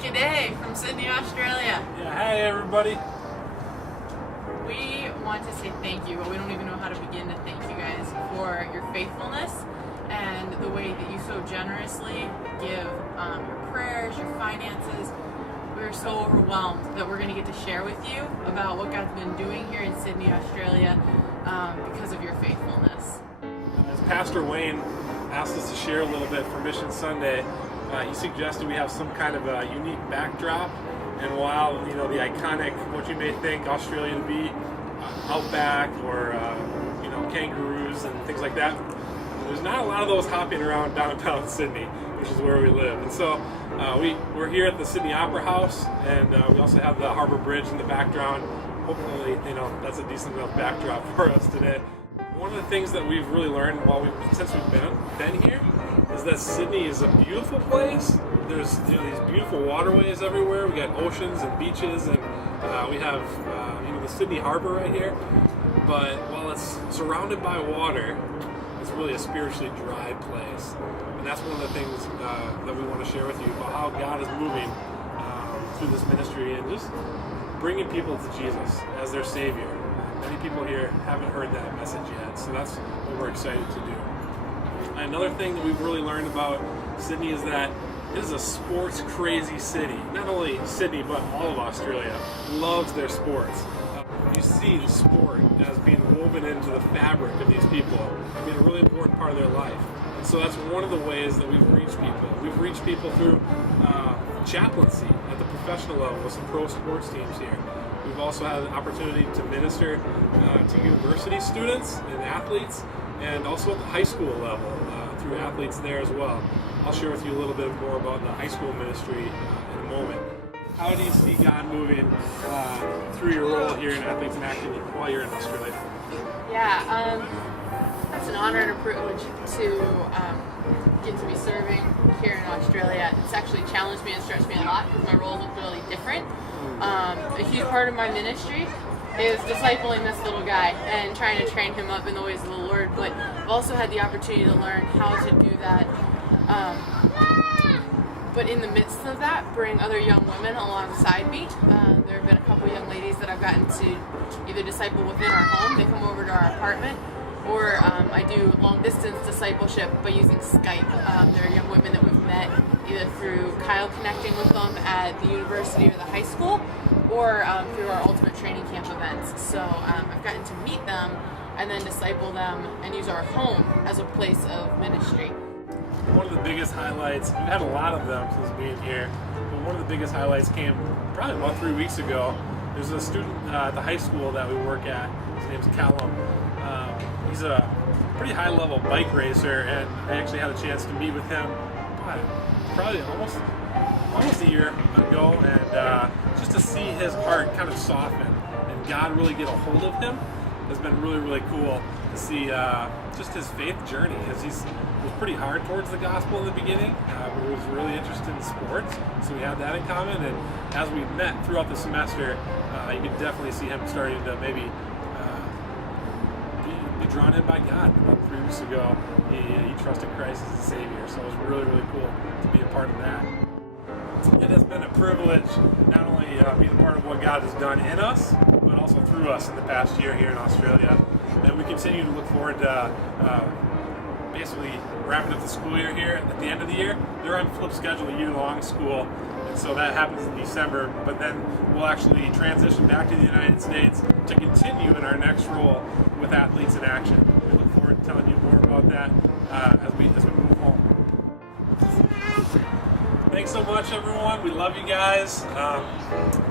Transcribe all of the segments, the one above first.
G'day from Sydney, Australia. Yeah, hey everybody. We want to say thank you, but we don't even know how to begin to thank you guys for your faithfulness and the way that you so generously give your prayers, your finances. We're so overwhelmed that we're going to get to share with you about what God's been doing here in Sydney, Australia because of your faithfulness. As Pastor Wayne asked us to share a little bit for Mission Sunday, he suggested we have some kind of a unique backdrop. And while the iconic, what you may think Australia to be, outback or kangaroos and things like that, there's not a lot of those hopping around downtown Sydney, which is where we live. And so we're here at the Sydney Opera House, and we also have the Harbour Bridge in the background. Hopefully, that's a decent enough backdrop for us today. One of the things that we've really learned since we've been here is that Sydney is a beautiful place. There's these beautiful waterways everywhere. We got oceans and beaches, and we have the Sydney Harbour right here. But while it's surrounded by water, it's really a spiritually dry place. And that's one of the things that we want to share with you about how God is moving through this ministry and just bringing people to Jesus as their Savior. Many people here haven't heard that message yet, so that's what we're excited to do. Another thing that we've really learned about Sydney is that it is a sports crazy city. Not only Sydney, but all of Australia loves their sports. You see the sport as being woven into the fabric of these people, being a really important part of their life. And so that's one of the ways that we've reached people. We've reached people through chaplaincy at the professional level with some pro sports teams here. We've also had an opportunity to minister to university students and athletes, and also at the high school level through athletes there as well. I'll share with you a little bit more about the high school ministry in a moment. How do you see God moving through your role here in Athletes in Action while you're in Australia? Yeah, it's an honor and a privilege to get to be serving here in Australia. It's actually challenged me and stretched me a lot because my roles look really different. A huge part of my ministry is discipling this little guy and trying to train him up in the ways of the Lord, but I've also had the opportunity to learn how to do that. But in the midst of that, bring other young women alongside me. There have been a couple young ladies that I've gotten to either disciple within our home, they come over to our apartment, or I do long distance discipleship by using Skype. There are young women that we've met either through Kyle connecting with them at the university or the high school, or through our Ultimate Training Camp events. So I've gotten to meet them and then disciple them and use our home as a place of ministry. One of the biggest highlights, we've had a lot of them since being here, but one of the biggest highlights came probably about 3 weeks ago. There's a student at the high school that we work at. His name's Callum. He's a pretty high-level bike racer, and I actually had a chance to meet with him probably almost a year ago, and just to see his heart kind of soften and God really get a hold of him has been really, really cool to see just his faith journey. Because he was pretty hard towards the gospel in the beginning, but he was really interested in sports, so we had that in common. And as we met throughout the semester, you could definitely see him starting to maybe be drawn in by God. About 3 weeks ago, he trusted Christ as a Savior, so it was really, really cool to be a part of that. It has been a privilege not only being a part of what God has done in us, but also through us in the past year here in Australia. And we continue to look forward to basically wrapping up the school year here at the end of the year. They're on flip schedule, a year-long school, and so that happens in December, but then we'll actually transition back to the United States to continue in our next role with Athletes in Action. We look forward to telling you more about that as we move home. Thanks so much, everyone. We love you guys.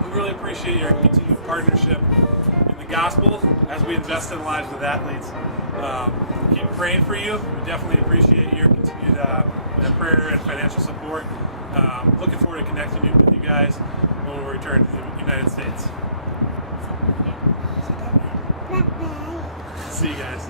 We really appreciate your continued partnership in the gospel as we invest in lives with athletes. Keep praying for you. We definitely appreciate your continued prayer and financial support. Looking forward to connecting with you guys when we return to the United States. See you guys.